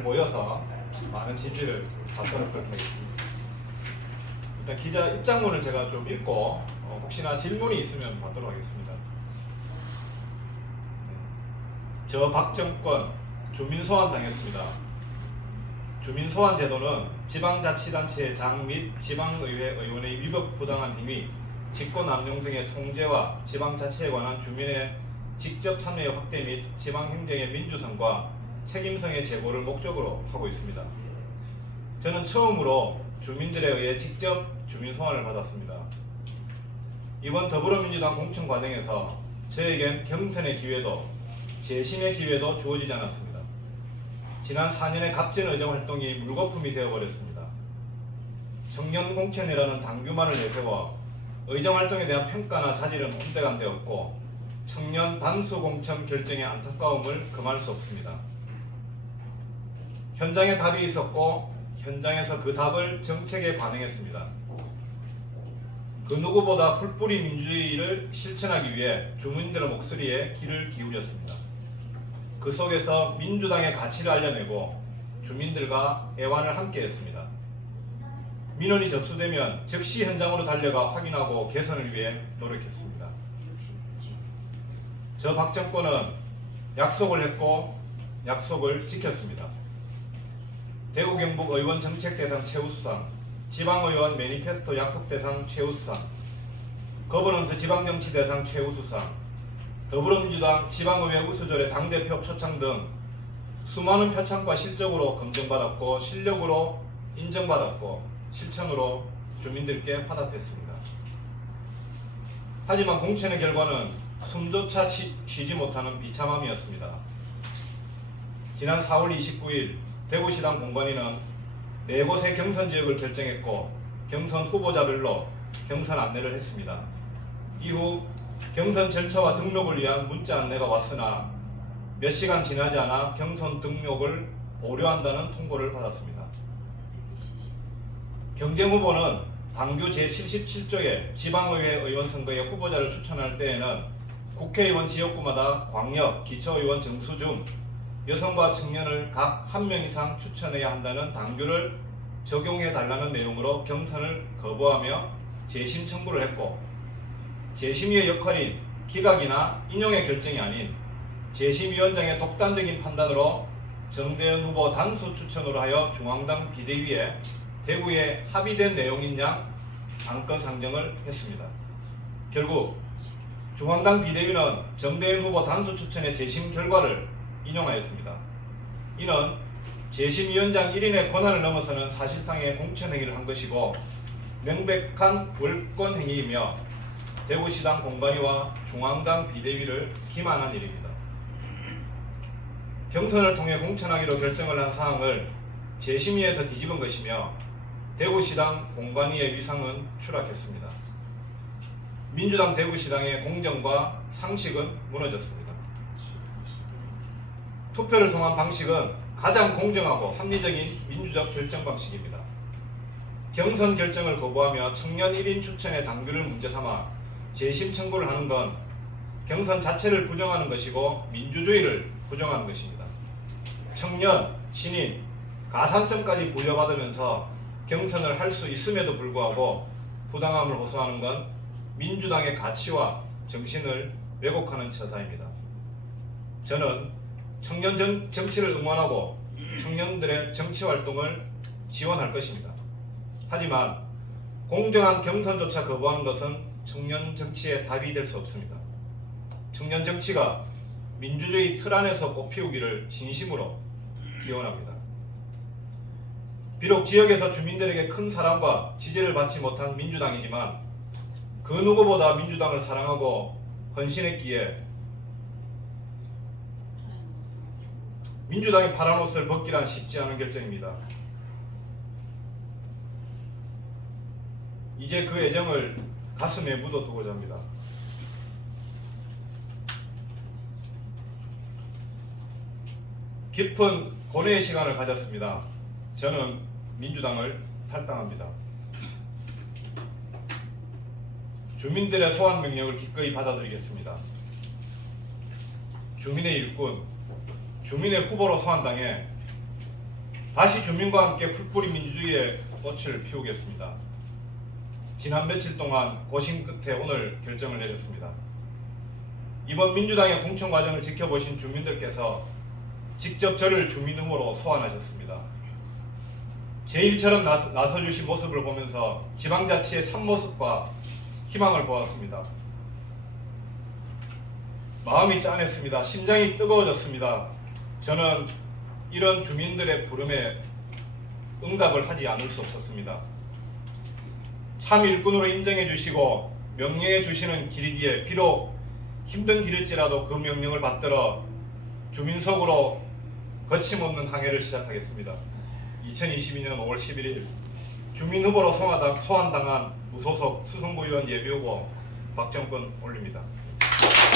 모여서 많은 지지를 받도록 하겠습니다. 일단 기자 입장문을 제가 좀 읽고 혹시나 질문이 있으면 받도록 하겠습니다. 저 박정권 주민소환 당했습니다. 주민소환 제도는 지방자치단체의 장 및 지방의회 의원의 위법 부당한 행위, 직권남용 등의 통제와 지방자치에 관한 주민의 직접 참여의 확대 및 지방행정의 민주성과 책임성의 제고를 목적으로 하고 있습니다. 저는 처음으로 주민들에 의해 직접 주민소환을 받았습니다. 이번 더불어민주당 공천 과정에서 저에겐 경선의 기회도 재심의 기회도 주어지지 않았습니다. 지난 4년의 값진 의정 활동이 물거품이 되어버렸습니다. 청년 공천이라는 당규만을 내세워 의정 활동에 대한 평가나 자질은 온데간데 없고 청년 단수 공천 결정의 안타까움을 금할 수 없습니다. 현장에 답이 있었고 현장에서 그 답을 정책에 반영했습니다. 그 누구보다 풀뿌리 민주주의를 실천하기 위해 주민들의 목소리에 귀를 기울였습니다. 그 속에서 민주당의 가치를 알려내고 주민들과 애완을 함께했습니다. 민원이 접수되면 즉시 현장으로 달려가 확인하고 개선을 위해 노력했습니다. 저 박정권은 약속을 했고 약속을 지켰습니다. 대구 경북 의원 정책대상 최우수상, 지방의원 매니페스토 약속대상 최우수상, 거버넌스 지방정치대상 최우수상, 더불어민주당 지방의회 우수조례 당대표 표창 등 수많은 표창과 실적으로 검증받았고 실력으로 인정받았고 실천으로 주민들께 화답했습니다. 하지만 공천의 결과는 숨조차 쉬지 못하는 비참함이었습니다. 지난 4월 29일 대구시당 공관위는 4곳의 경선 지역을 결정했고 경선 후보자별로 경선 안내를 했습니다. 이후 경선 절차와 등록을 위한 문자 안내가 왔으나 몇 시간 지나지 않아 경선 등록을 보류한다는 통보를 받았습니다. 경쟁후보는 당규 제77조의 지방의회 의원 선거에 후보자를 추천할 때에는 국회의원 지역구마다 광역, 기초의원 정수 중 여성과 청년을 각 1명 이상 추천해야 한다는 당규를 적용해달라는 내용으로 경선을 거부하며 재심 청구를 했고 재심위의 역할인 기각이나 인용의 결정이 아닌 재심위원장의 독단적인 판단으로 정대현 후보 단수 추천으로 하여 중앙당 비대위에 대구에 합의된 내용인 양 안건 상정을 했습니다. 결국 중앙당 비대위는 정대현 후보 단수 추천의 재심 결과를 인용하였습니다. 이는 재심위원장 1인의 권한을 넘어서는 사실상의 공천행위를 한 것이고 명백한 월권행위이며 대구시당 공관위와 중앙당 비대위를 기만한 일입니다. 경선을 통해 공천하기로 결정을 한 사항을 재심위에서 뒤집은 것이며 대구시당 공관위의 위상은 추락했습니다. 민주당 대구시당의 공정과 상식은 무너졌습니다. 투표를 통한 방식은 가장 공정하고 합리적인 민주적 결정 방식입니다. 경선 결정을 거부하며 청년 1인 추천의 당규를 문제 삼아 재심 청구를 하는 건 경선 자체를 부정하는 것이고 민주주의를 부정하는 것입니다. 청년, 신인, 가산점까지 부여받으면서 경선을 할 수 있음에도 불구하고 부당함을 호소하는 건 민주당의 가치와 정신을 왜곡하는 처사입니다. 저는 청년 정치를 응원하고 청년들의 정치활동을 지원할 것입니다. 하지만 공정한 경선조차 거부하는 것은 청년 정치의 답이 될 수 없습니다. 청년 정치가 민주주의 틀 안에서 꽃피우기를 진심으로 기원합니다. 비록 지역에서 주민들에게 큰 사랑과 지지를 받지 못한 민주당이지만 그 누구보다 민주당을 사랑하고 헌신했기에 민주당의 파란 옷을 벗기란 쉽지 않은 결정입니다. 이제 그 애정을 가슴에 묻어두고자 합니다. 깊은 고뇌의 시간을 가졌습니다. 저는 민주당을 탈당합니다. 주민들의 소환 명령을 기꺼이 받아들이겠습니다. 주민의 일꾼, 주민의 후보로 소환당해 다시 주민과 함께 풀뿌리 민주주의의 꽃을 피우겠습니다. 지난 며칠 동안 고심 끝에 오늘 결정을 내렸습니다. 이번 민주당의 공천 과정을 지켜보신 주민들께서 직접 저를 주민 후보로 소환하셨습니다. 제 일처럼 나서주신 모습을 보면서 지방자치의 참모습과 희망을 보았습니다. 마음이 짠했습니다. 심장이 뜨거워졌습니다. 저는 이런 주민들의 부름에 응답을 하지 않을 수 없었습니다. 참 일꾼으로 인정해 주시고 명령해 주시는 길이기에 비록 힘든 길일지라도 그 명령을 받들어 주민 속으로 거침없는 항해를 시작하겠습니다. 2022년 5월 11일 주민 후보로 소환당한 무소속 수성구 의원 예비후보 박정권 올립니다.